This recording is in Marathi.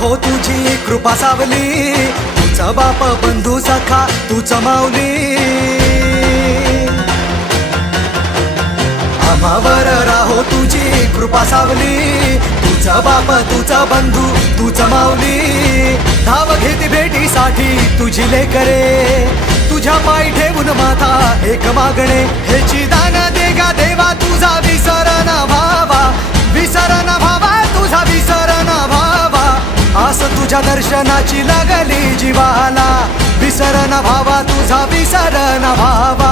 राहो तुझी कृपा सावली, तुझा बाप बंधू सखा तूच माऊली. आम्हावर राहो तुझी कृपा सावली, तुझा बाप तुझा बंधू तूच माऊली. धाव घेती भेटीसाठी तुझी लेकरे, तुझ्या पायी ठेवून माथा एक मागणे. हेची दान दे गा देवा तुझा विसर न भावा, विसर न भावा तुझा विसर न भावा. आस तुझ्या दर्शनाची लागली जीवाला, विसर न भावा तुझा विसर न भावा.